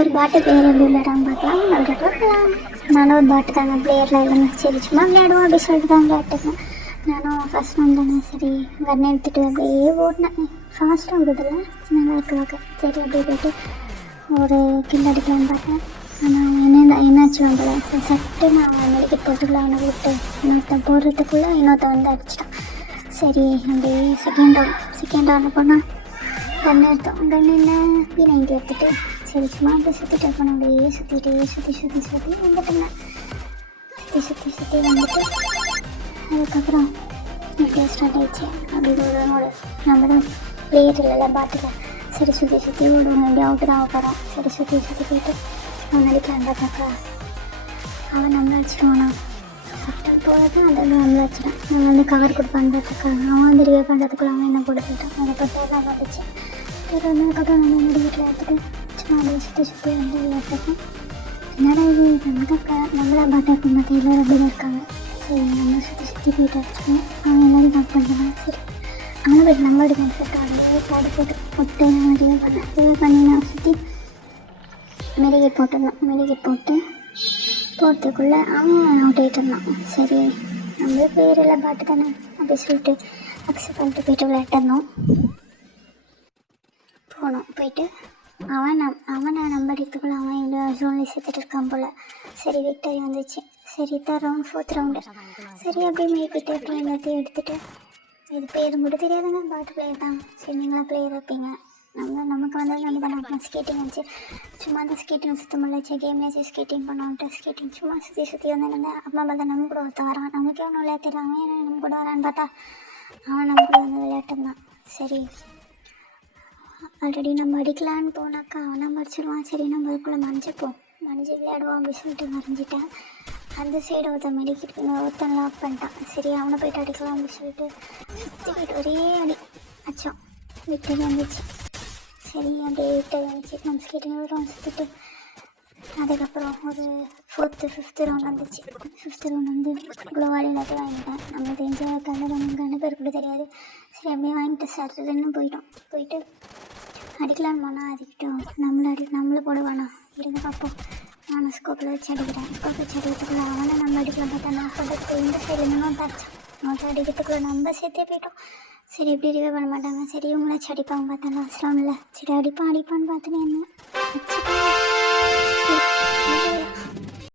ஒரு பாட்டு பிளேயர் எப்படி விளையாடான்னு பார்க்கலாம். விளையாடலாம். நானும் ஒரு பாட்டு தாங்க பிளேயரில் இல்லைங்க. சரி சும்மா விளையாடுவோம் அப்படி சொல்லிட்டு தான் விளையாட்டுருக்கேன். நானும் ஃபஸ்ட் வந்தேங்க. சரி கண்ணை எடுத்துகிட்டு அப்படியே ஓடினேன். ஃபாஸ்ட்டாக விடுதில்ல நல்லா இருக்குவாக்க. சரி அப்படியே போய்ட்டு ஒரு கில் அடிக்கலான்னு பார்த்தேன். ஆனால் என்னாச்சு வந்தல சட்டு நான் மெடிக்கெட் போட்டுக்கலாம் அவனை விட்டு இன்னொருத்தன் போடுறதுக்குள்ளே இன்னொருத்தன் வந்து அடிச்சிட்டான். சரி அப்படியே செகண்ட் ரவுண்டு போனால் கண்ணு எடுத்தோம். கண்ணு என்ன P90 எடுத்துகிட்டு சரி சும்மா அப்படியே சுற்றிட்டு இருக்கணும். அப்படியே சுற்றி வந்துட்டுங்க. சுற்றி வந்துட்டு அதுக்கப்புறம் இப்படியே ஸ்டார்ட் ஆகிடுச்சு. அப்படி ஓடு நம்ம தான் பிளேயர் இல்லைல்ல பாட்டில். சரி சுற்றி ஓடுவோம். எப்படி அவுட்டு தான் உட்காரோம். சரி சுற்றி போயிட்டு அவன் அடிக்கலாம் பார்த்தாக்கா அவன் நம்மளை அடிச்சிடுவானா. சட்டம் போகிறது அந்த நம்மளை அடிச்சிட்டான். நான் வந்து கவர் கொடுப்பான்னு பார்த்தாக்கா அவன் வந்து ரிவே பண்ணுறதுக்குள்ள அவன் என்ன போட்டு போயிட்டான். அதை பற்றி பார்த்துச்சு. சரி வந்ததுக்கப்புறம் நம்ம வந்து வீட்டில் எடுத்துகிட்டு சும்மா அப்படியே சுற்றி வந்து எடுத்துக்கேன். என்னடா இது நம்மளா பாட்டாக இருக்கும் மற்ற எல்லோரும் அப்படி தான் இருக்காங்க. சரி நம்ம சுற்றி போயிட்டு அடிச்சுக்கணும். அவன் எல்லாரும் நாக் பண்ணுறான். சரி அவனை போய்ட்டு நம்ம அப்படி கன்ஃபர்ட் ஆகலையே பாடு போட்டு நான் ரிவே பண்ணி நான் சுற்றி மெடிக்கெட் போட்டு போகிறதுக்குள்ளே அவன் அவுட் ஆகிட்டு இருந்தான். சரி நம்மளே பேர் எல்லாம் பாட்டு தானே அப்படி சொல்லிட்டு அக்செப்ட் பண்ணிட்டு போயிட்டு விளையாட்டுருந்தோம். போயிட்டு அவனை நம்ப அடிக்கிறதுக்குள்ள அவன் இவ்வளோ ஜோன்லேயே சேர்த்துட்டு இருக்கான் போல். சரி விக்டரி வந்துச்சு. சரி ரவுண்ட் 4th ரவுண்டு. சரி அப்படியே மேய்க்கிட்டு அப்படியே எல்லாத்தையும் எடுத்துகிட்டு இது பேர் மட்டும் தெரியாதுங்க பாட்டு பிளேயர் தான். சரி நீங்களாம் பிளேயர் வைப்பீங்க. நமக்கு வந்து நம்ம தான் ஸ்கேட்டிங் வந்துச்சு. சும்மா தான் ஸ்கேட்டிங் சுற்ற முடியல. கேம்லேயே ஸ்கேட்டிங் பண்ணோன்ட்டு ஸ்கேட்டிங் சும்மா சுற்றி வந்து அம்மா பார்த்தா நம்ம கூட ஒருத்த வரான். நமக்கே ஒன்றும் விளையாட்டுறான். அவன் நம்ம கூட வரான்னு பார்த்தா அவன் நம்ம கூட வந்து விளையாட்டுருந்தான். சரி ஆல்ரெடி நம்ம அடிக்கலான்னு போனாக்கா அவனை மறைச்சிடுவான். சரி நம்ம அதுக்குள்ளே மறைஞ்சு விளையாடுவோம் அப்படி சொல்லிட்டு மறைஞ்சிட்டேன். அந்த சைடு ஒருத்தன் மெடிக்கிட்டு ஒருத்தன் லாக் பண்ணிட்டான். சரி அவனை போய்ட்டு அடிக்கலாம் அப்படி சொல்லிட்டு சுற்றி போய்ட்டு ஒரே அடி அச்சோம். விக்டரி வந்துச்சு. சரி அப்படியே விக்டரி வந்துச்சு. நம்ம ஸ்கேட்டிங் ரவுண்ட் சுற்றிட்டு அதுக்கப்புறம் ஒரு 5th ரவுண்ட் வந்துச்சு. 5th ரவுண்ட் வந்து குளோவால் எல்லாத்தையும் வாங்கிட்டேன். நம்ம தெரிஞ்ச கண்ணு பேர் கூட தெரியாது. சரி அப்படியே வாங்கிட்டு அடுத்ததுன்னு போயிட்டு அடிக்கலான்னு போனால் அதுக்கிட்டோம் நம்மளை போடுவானா இருங்க பார்ப்போம். நான் ஸ்கோப்பில் வச்சு அடிக்கிறேன். அடிக்கிறதுக்குள்ளே அவனை நம்ம அடிக்கலாம் பார்த்தா நான் சொல்கிறதுக்கு இந்த சைடில் இன்னும் தச்சேன். நோட்டை அடிக்கிறதுக்குள்ளே நம்ம சேர்த்தே போயிட்டோம். சரி இப்படி ரிவே பண்ண மாட்டாங்க. சரி இவங்களாச்சும் அடிப்பாங்க பார்த்தா லாஸ்ட் ரவுண்டில். சரி அடிப்பான்னு பார்த்துன்னு என்ன